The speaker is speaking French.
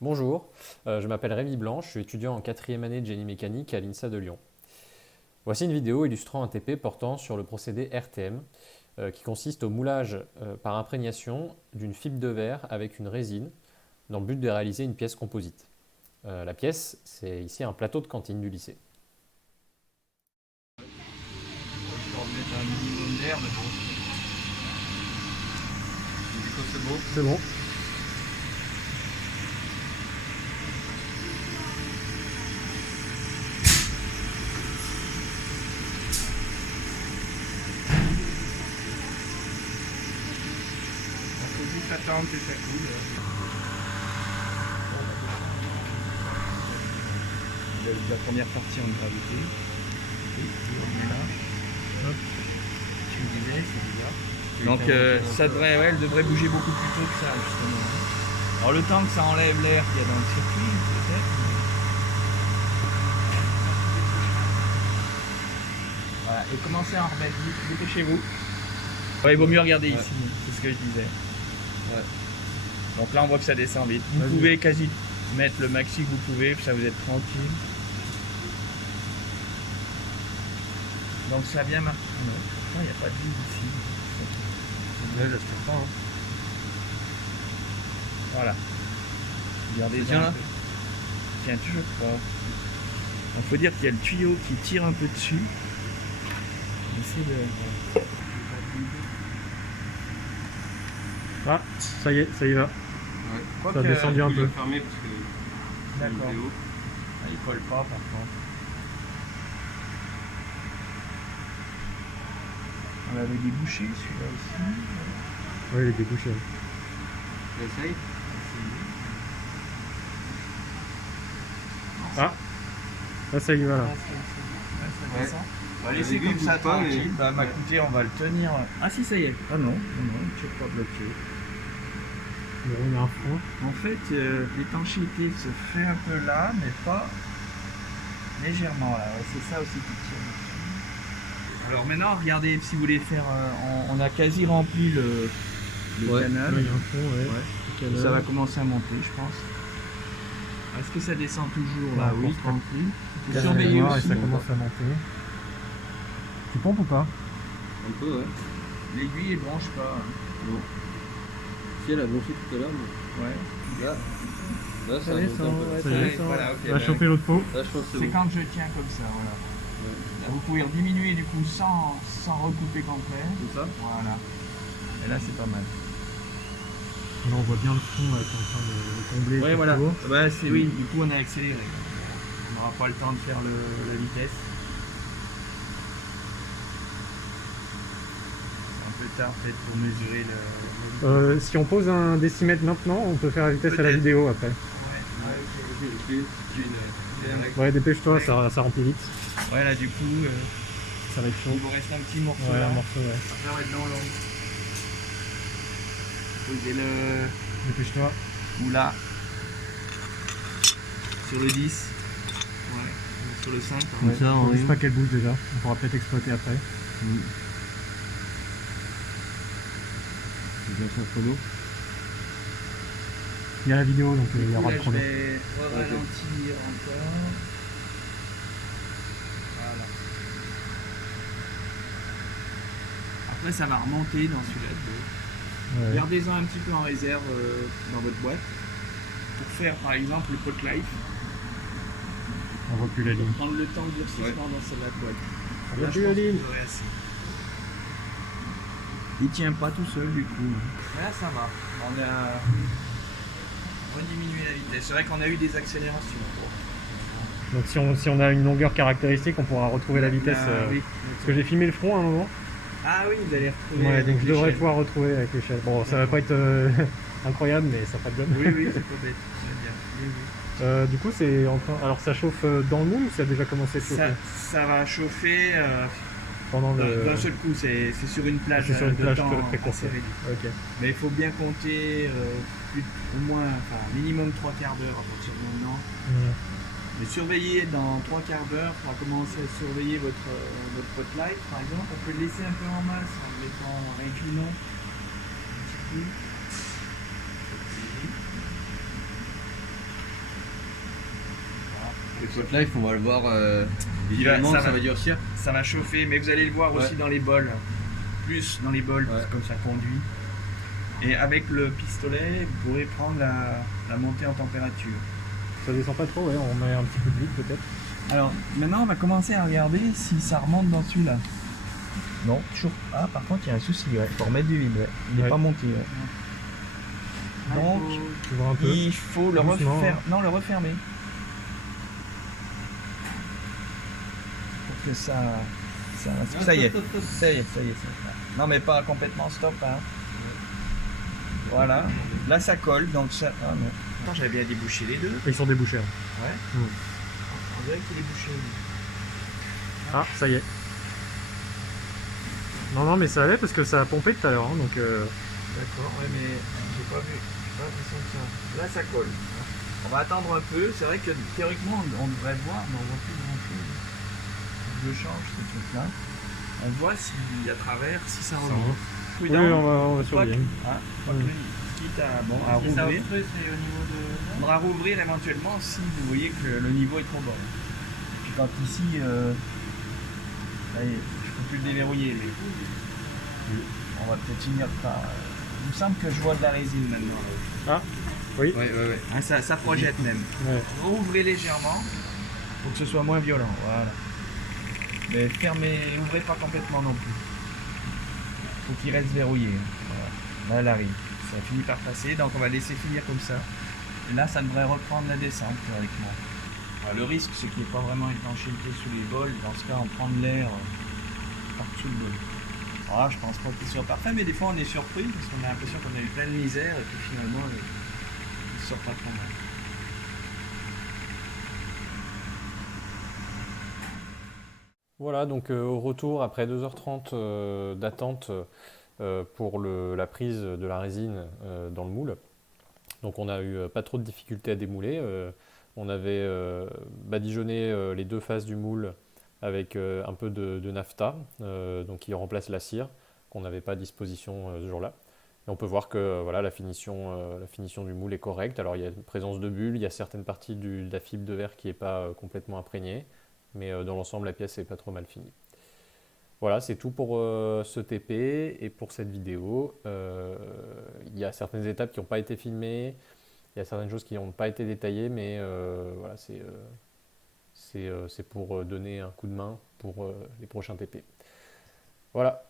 Bonjour, je m'appelle Rémi Blanc, je suis étudiant en quatrième année de génie mécanique à l'INSA de Lyon. Voici une vidéo illustrant un TP portant sur le procédé RTM, qui consiste au moulage par imprégnation d'une fibre de verre avec une résine, dans le but de réaliser une pièce composite. La pièce, c'est ici un plateau de cantine du lycée. Je peux remettre un minimum d'air, mais bon. Du coup, c'est bon. C'est bon. Il faut juste attendre que ça coule. La première partie en gravité. Et on est là. Hop. Tu me disais, c'est bizarre. Donc elle devrait bouger beaucoup plus tôt que ça justement. Alors le temps que ça enlève l'air qu'il y a dans le circuit, peut-être. Voilà, et commencez à en remettre vite, dépêchez-vous. Ouais, il vaut mieux regarder ici, c'est ce que je disais. Ouais. Donc là on voit que ça descend vite. Vous pouvez quasi mettre le maxi que vous pouvez, ça vous êtes tranquille. Donc ça a bien marché. Il n'y a pas de vide ici. Ouais, j'espère pas. Hein. Voilà. Regardez bien là. Tiens, toujours pas. Il faut dire qu'il y a le tuyau qui tire un peu dessus. Essaye de... Ah, ça y est, ça y va. Ouais. Ça a descendu un peu. Fermé parce que d'accord. Ah, il colle pas par contre. On avait débouché celui-là aussi. Oui, il est débouché. Essaye. Ah, là ça y va là. Ça descend. On va laisser comme ça tranquille. Bah, écoutez, on va le tenir. Ah si, ça y est. Ah non, il ne tire pas bloqué. Il y a un frein. En fait, l'étanchéité se fait un peu là, mais pas légèrement là. C'est ça aussi qui tire dessus. Alors maintenant, regardez, si vous voulez faire... on a quasi rempli le canal. Là, il y a un fond, ouais. Ouais. Canal. Ça va commencer à monter, je pense. Est-ce que ça descend toujours là? Ouais, Oui, pour tranquille. Vous Canal surveillez noir, et aussi. ça commence à monter. Tu pompes ou pas? Un peu, ouais. L'aiguille, elle branche pas. Non. Si elle a bronché tout à l'heure, mais Ouais. là ça Ça a monté descend, un peu. ouais, ça Ouais, descend. voilà, ok, On va bah, chauffer l'autre pot. Là, je pense que C'est c'est bon. quand je tiens comme ça, voilà. Là, vous pouvez diminuer du coup sans recouper complet. C'est ça. Voilà. Et là, c'est pas mal. Là, on voit bien le fond là, qui est en train de combler. Ouais, tout voilà. autour. Bah, oui, du coup, on a accéléré. On n'aura pas le temps de faire la vitesse. C'est un peu tard, peut-être, pour mesurer le... Si on pose un décimètre maintenant, on peut faire la vitesse à la Peut-être. vidéo après. Ouais, Ouais, dépêche-toi, ça remplit vite. ouais, là, du coup, Ça va être chaud. il vous reste un petit morceau Ouais, là. un morceau, ouais. Ça va être dans l'ombre. Posez-le Dépêche-toi. ou là, sur le 10, ouais, ou sur le 5. Comme ça, Faut on juste pas qu'elle bouge déjà. On pourra peut-être exploiter après. C'est bien son chrono. Il y a la vidéo, donc il y aura le Je chrono. vais ralentir encore. Voilà. Après, ça va remonter dans celui-là. Ouais. Gardez-en un petit peu en réserve dans votre boîte pour faire par exemple le pot life. On voit plus la ligne. Prendre le temps de durcissement dans cette boîte. On voit Là, plus je la pense que ligne. vous aurez assez. Il tient pas tout seul du coup. Là ça va. On a rediminué la vitesse. C'est vrai qu'on a eu des accélérations. Donc si on a une longueur caractéristique, on pourra retrouver la vitesse. Oui. Parce que j'ai filmé le front à un moment. Ah oui, vous allez retrouver. Ouais, donc avec je devrais l'échelle. pouvoir retrouver avec l'échelle. Bon, ça va pas être incroyable, mais ça fera de bonne. Oui, oui, c'est pas bête. J'aime bien. Oui, oui. Du coup, c'est en train. Alors, ça chauffe dans le moule ou ça a déjà commencé à chauffer Ça va chauffer pendant le. d'un seul coup. C'est sur une plage. C'est sur une de plage temps très courte. assez réduit. Ok. Mais il faut bien compter au moins, minimum 3 quarts d'heure à partir de maintenant. Mhm. Mais surveillez dans 3 quarts d'heure, on va commencer à surveiller votre pot light par exemple. On peut le laisser un peu en masse en le mettant en inclinant un petit peu. Votre life, on va le voir visuellement, ça ça va. va durcir. Ça va chauffer, mais vous allez le voir aussi Ouais. dans les bols. Plus dans les bols, Ouais. comme ça conduit. Et avec le pistolet, vous pourrez prendre la montée en température. Ça descend pas trop, ouais, on met un petit peu de l'huile peut-être. Alors, maintenant, on va commencer à regarder si ça remonte dans celui-là. Non, toujours. Ah, par contre, il y a un souci, ouais. Faut remettre du vide, ouais. Il n'est Ouais. pas monté, ouais. Donc, Tu vois un peu. il faut le Doucement, refaire. hein. Non, le refermer. Pour que ça y est. Ça y est. Non, mais pas complètement stop, hein. Voilà. Là, ça colle, donc ça. Ah, non. Attends, j'avais bien débouché les deux. Ils sont débouchés. Hein. Ouais. Mm. On dirait qu'il est bouché. Ah, ça y est. Non, non, mais ça allait parce que ça a pompé tout à l'heure, hein, donc D'accord, ouais, mais j'ai pas l'impression que ça. Là, ça colle. On va attendre un peu. C'est vrai que théoriquement, on devrait voir, mais on voit plus grand chose. Je change ce truc-là. On voit si à travers, si ça remonte. remonte. Oui, Prudent. on va Pas surveiller. que- hein, pas que quitte à, bon, à rouvrir. c'est au niveau de. On va rouvrir éventuellement si vous voyez que le niveau est trop bas. Et puis quand ici, ça y est, je peux plus le déverrouiller, mais on va peut-être finir par. Il me semble que je vois de la résine maintenant. Ah, oui. Ouais. Hein, ça projette même. Ouais. Rouvrez légèrement pour que ce soit moins violent. Voilà. Mais fermez, ouvrez pas complètement non plus. Faut qu'il reste verrouillé. Voilà. Là, elle arrive. Ça finit par passer, donc on va laisser finir comme ça. Et là, ça devrait reprendre la descente théoriquement. Alors, le risque, c'est qu'il n'y ait pas vraiment étanchéité sous les bols. Dans ce cas, on prend de l'air par-dessous le bol. Ah, je pense pas qu'il soit parfait, mais des fois, on est surpris parce qu'on a l'impression qu'on a eu plein de misère et puis finalement, il sort pas trop mal. Voilà, donc au retour, après 2h30 d'attente pour la prise de la résine dans le moule. Donc on a eu pas trop de difficultés à démouler. On avait badigeonné les deux faces du moule avec un peu de nafta, donc qui remplace la cire qu'on n'avait pas à disposition ce jour-là. Et on peut voir que voilà, la finition du moule est correcte. Alors il y a une présence de bulles, il y a certaines parties de la fibre de verre qui n'est pas complètement imprégnée, mais dans l'ensemble la pièce est pas trop mal finie. Voilà, c'est tout pour ce TP et pour cette vidéo. Il y a certaines étapes qui n'ont pas été filmées, il y a certaines choses qui n'ont pas été détaillées, mais voilà, c'est pour donner un coup de main pour les prochains TP. Voilà,